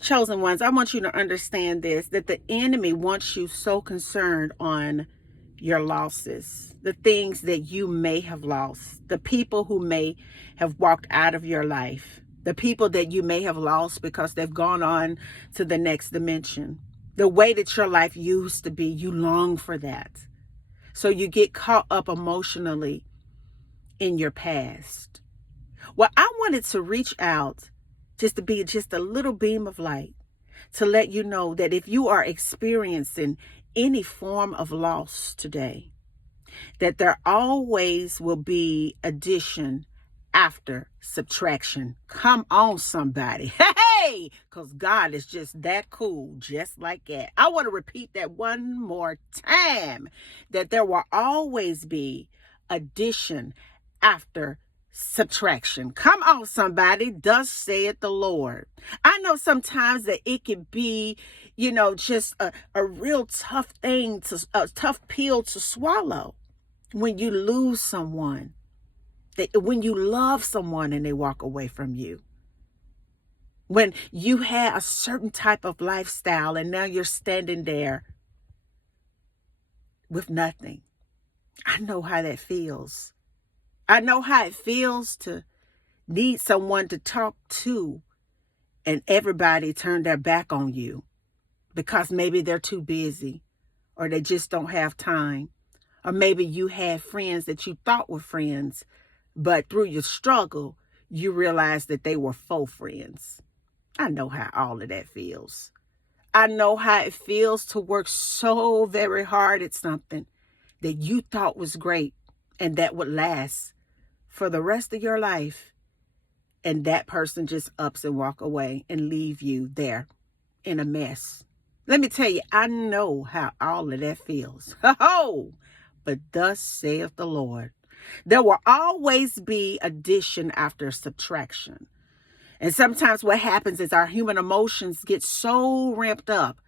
Chosen ones, I want you to understand this, that the enemy wants you so concerned on your losses, the things that you may have lost, the people who may have walked out of your life, the people that you may have lost because they've gone on to the next dimension. The way that your life used to be, you long for that. So you get caught up emotionally in your past. Well, I wanted to reach out just to be just a little beam of light to let you know that if you are experiencing any form of loss today, that there always will be addition after subtraction. Come on, somebody. Hey, because God is just that cool, just like that. I want to repeat that one more time, that there will always be addition after subtraction. Come on, somebody. Thus saith the Lord. I know sometimes that it can be, just a real tough thing, a tough pill to swallow when you lose someone, when you love someone and they walk away from you. When you had a certain type of lifestyle and now you're standing there with nothing. I know how that feels. I know how it feels to need someone to talk to and everybody turn their back on you because maybe they're too busy or they just don't have time. Or maybe you had friends that you thought were friends, but through your struggle, you realized that they were faux friends. I know how all of that feels. I know how it feels to work so very hard at something that you thought was great and that would last for the rest of your life. And that person just ups and walk away and leave you there in a mess. Let me tell you, I know how all of that feels. Ho! But thus saith the Lord. There will always be addition after subtraction. And sometimes what happens is our human emotions get so ramped up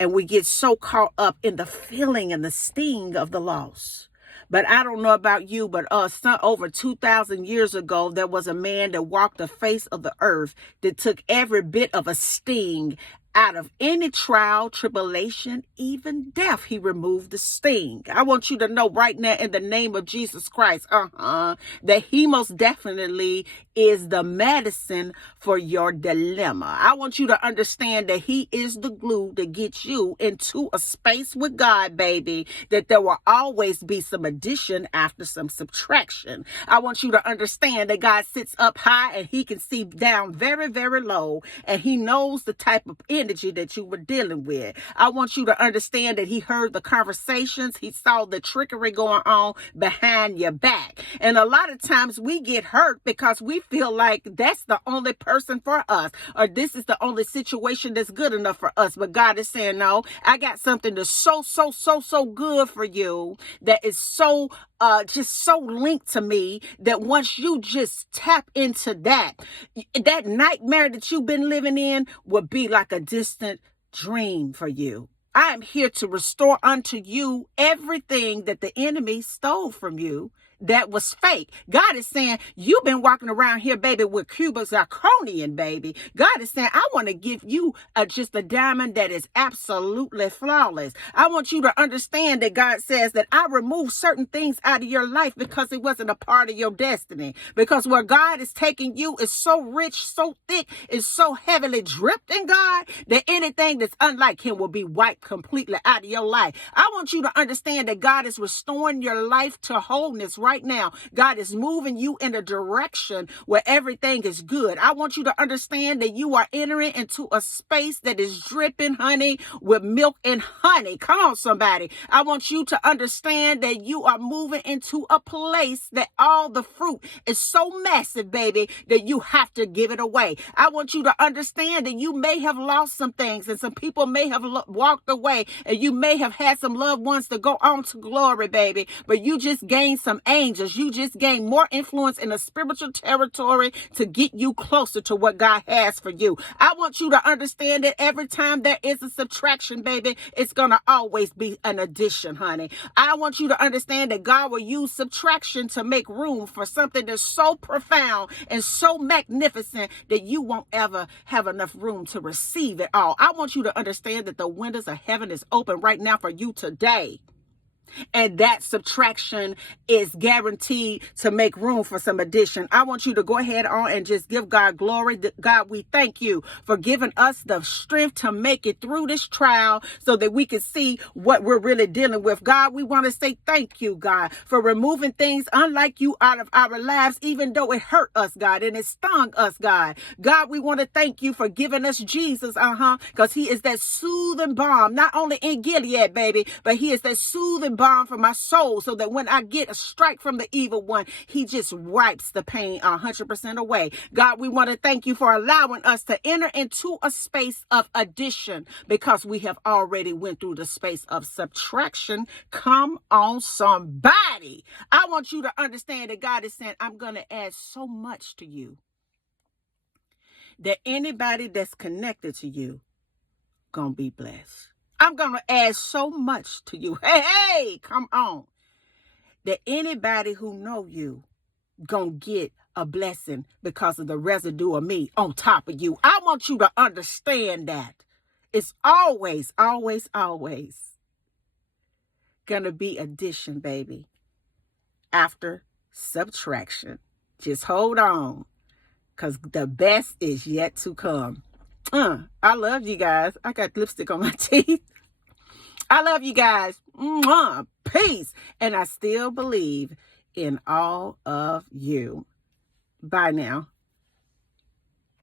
and we get so caught up in the feeling and the sting of the loss. But I don't know about you, but over 2,000 years ago, there was a man that walked the face of the earth that took every bit of a sting out of any trial, tribulation, even death. He removed the sting. I want you to know right now in the name of Jesus Christ, that he most definitely is the medicine for your dilemma. I want you to understand that he is the glue that gets you into a space with God, baby, that there will always be some addition after some subtraction. I want you to understand that God sits up high and he can see down very, very low, and he knows the type of energy that you were dealing with. I want you to understand that he heard the conversations. He saw the trickery going on behind your back. And a lot of times we get hurt because we feel like that's the only person for us, or this is the only situation that's good enough for us. But God is saying, no, I got something that's so good for you, that is just so linked to me, that once you just tap into that nightmare that you've been living in will be like a distant dream for you. I am here to restore unto you everything that the enemy stole from you that was fake. God is saying, you've been walking around here, baby, with cubic zirconium, baby. God is saying, I want to give you just a diamond that is absolutely flawless. I want you to understand that God says that I removed certain things out of your life because it wasn't a part of your destiny. Because where God is taking you is so rich, so thick, is so heavily dripped in God, that anything that's unlike him will be wiped completely out of your life. I want you to understand that God is restoring your life to wholeness right now. God is moving you in a direction where everything is good. I want you to understand that you are entering into a space that is dripping, honey, with milk and honey. Come on, somebody. I want you to understand that you are moving into a place that all the fruit is so massive, baby, that you have to give it away. I want you to understand that you may have lost some things and some people may have walked away, and you may have had some loved ones to go on to glory, baby, but you just gained some angels. You just gain more influence in the spiritual territory to get you closer to what God has for you. I want you to understand that every time there is a subtraction, baby, it's going to always be an addition, honey. I want you to understand that God will use subtraction to make room for something that's so profound and so magnificent that you won't ever have enough room to receive it all. I want you to understand that the windows of heaven is open right now for you today. And that subtraction is guaranteed to make room for some addition. I want you to go ahead on and just give God glory. God, we thank you for giving us the strength to make it through this trial so that we can see what we're really dealing with. God, we want to say thank you, God, for removing things unlike you out of our lives, even though it hurt us, God, and it stung us, God. God, we want to thank you for giving us Jesus, because he is that soothing balm, not only in Gilead, baby, but he is that soothing balm for my soul, so that when I get a strike from the evil one, he just wipes the pain 100% away. God, we want to thank you for allowing us to enter into a space of addition because we have already went through the space of subtraction. Come on, somebody. I want you to understand that God is saying, I'm going to add so much to you that anybody that's connected to you gonna be blessed. I'm going to add so much to you. Hey, come on. That anybody who know you going to get a blessing because of the residue of me on top of you. I want you to understand that. It's always, always, always going to be addition, baby, after subtraction. Just hold on, because the best is yet to come. I love you guys. I got lipstick on my teeth. I love you guys. Mwah. Peace. And I still believe in all of you. Bye now.